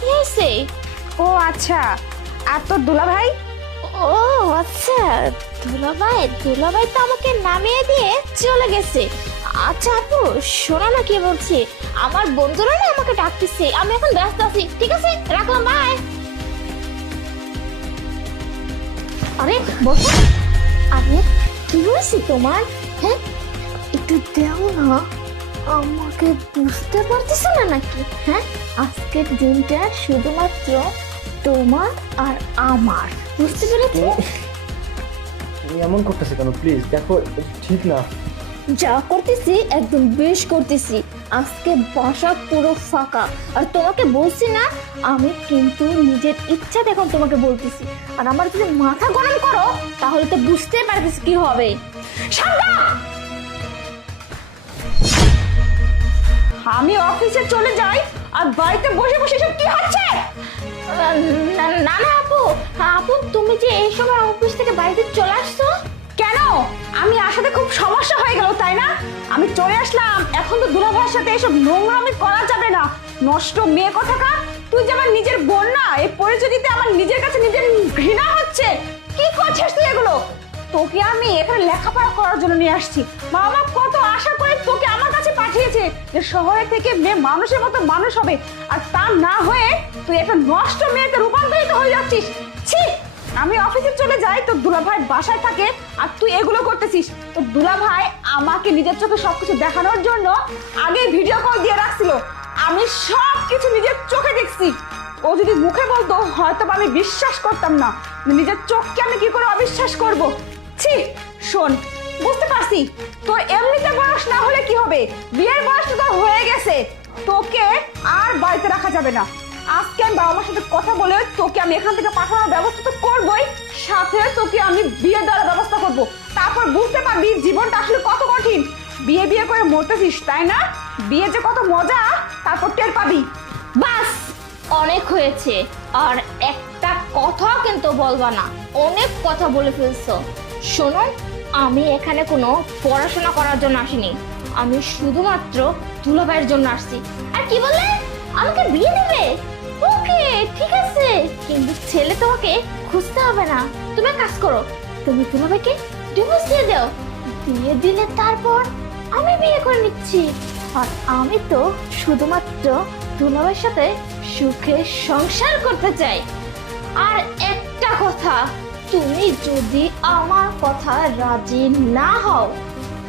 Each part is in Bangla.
কি হয়েছে? ও আচ্ছা, আর তোর দুলাভাই? ও আচ্ছা, দুলাভাই তো আমাকে নামিয়ে দিয়ে চলে গেছে। আচ্ছা আপু, শোনো না কি বলছি, আমার বন্ধুরা না আমাকে ডাকতেছে, আমি এখন ব্যস্ত আছি। ঠিক আছে, রাখলাম, বাই। আরে বসো। আরে কি হয়েছে তোমার? হ্যাঁ, একটু দেও না, আমাকে বুঝতে পারতেছ না নাকি? হ্যাঁ, আজকের দিনটা শুধুমাত্র তোমার আর আমার, বুঝতে পেরেছো? তুমি এমন করতেছে কেন? প্লিজ দেখো, ঠিক না। যা করতেছি একদম বেশ করতেছি। আজকে বাসা পুরো ফাঁকা, আর তোমাকে বলছি না, আমি কিন্তু নিজের ইচ্ছা এখন তোমাকে বলতেছি। আর আমার যদি মাথা গরম করো তাহলে তো বুঝতে পারতেছি কি হবে। শান্তা! আমি অফিসে চলে যাই আর বাড়িতে বসে বসে সব কি হচ্ছে? না না না আপু, আপু তুমি যে এই সময় অফিস থেকে বাড়িতে চলে আসছো কেন? আমি আসাতে খুব সমস্যা হয়ে গেল তাই না? আমি চলে আসলাম, এখন তো দুলাভাইয়ের সাথে এসব নোংরামি করা যাবে না। নষ্ট মেয়ে কোথাকার, তুই যে আমার নিজের বোন না, এই পরিচয় দিতে আমার নিজের কাছে নিজের ঘৃণা হচ্ছে। কি করছিস তুই এগুলো? তোকে আমি এখানে লেখাপড়া করার জন্য নিয়ে আসছি। বাবা কত আশা করে তোকে আমার কাছে পাঠিয়েছে যে শহরে থেকে মেয়ে মানুষের মতো মানুষ হবে, আর তা না হয়ে তুই একটা নষ্ট মেয়েতে রূপান্তরিত হয়ে যাচ্ছিস। ছি! আমি অফিসে চলে যাই, তোর দুলাভাই বাসায় থাকে আর তুই এগুলো করতেছিস। তোর দুলাভাই আমাকে নিজের চোখে সবকিছু দেখানোর জন্য আগে ভিডিও কল দিয়ে রাখছিল। আমি সবকিছু নিজের চোখে দেখছি। ও যদি মুখে বলতো হয়তো আমি বিশ্বাস করতাম না, নিজের চোখকে আমি কি করে অবিশ্বাস করব? ছি! শোন, বুঝতে পারছি তোর এমনিতে বয়স না হলে কি হবে, বিয়ের বয়স তো তোর হয়ে গেছে। তোকে আর বাড়িতে রাখা যাবে না। আজকে আমি বাবা মার সাথে কথা বলে তোকে আমি এখান থেকে পাঠানোর ব্যবস্থা তো করবোই, সাথে তোকে আমি বিয়ে দেওয়ার ব্যবস্থা করব। তারপর বুঝতে পারবি জীবনটা আসলে কত কঠিন। বিয়ে বিয়ে করে মরতেছিস তাই না? বিয়ে যে কত মজা তারপর টের পাবি। বাস, অনেক হয়েছে। আর একটা কথা কিন্তু বলবা না, অনেক কথা বলে ফেলছো। শোনো, আমি এখানে কোনো পড়াশোনা করার জন্য আসিনি, আমি শুধুমাত্র দুলাভাইয়ের জন্য আসছি। আর কি বললে, আমাকে বিয়ে দেবে? ওকে ঠিক আছে, কিন্তু ছেলে তোমাকে খুঁজতে হবে না। তুমি এক কাজ করো, তুমি দুলাভাইকে ডিভোর্স দিয়ে দাও। দিয়ে দিলে তারপর আমি বিয়ে করে নিচ্ছি। আর আমি তো শুধুমাত্র দুলাভাইয়ের সাথে সুখে সংসার করতে চাই। আর একটা কথা, তুমি যদি আমার কথা রাজি না হও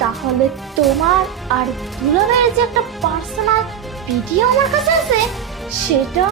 তাহলে তোমার আর দুলাভাইয়ের যে একটা পার্সোনাল ভিডিও আমার কাছে আছে সেটা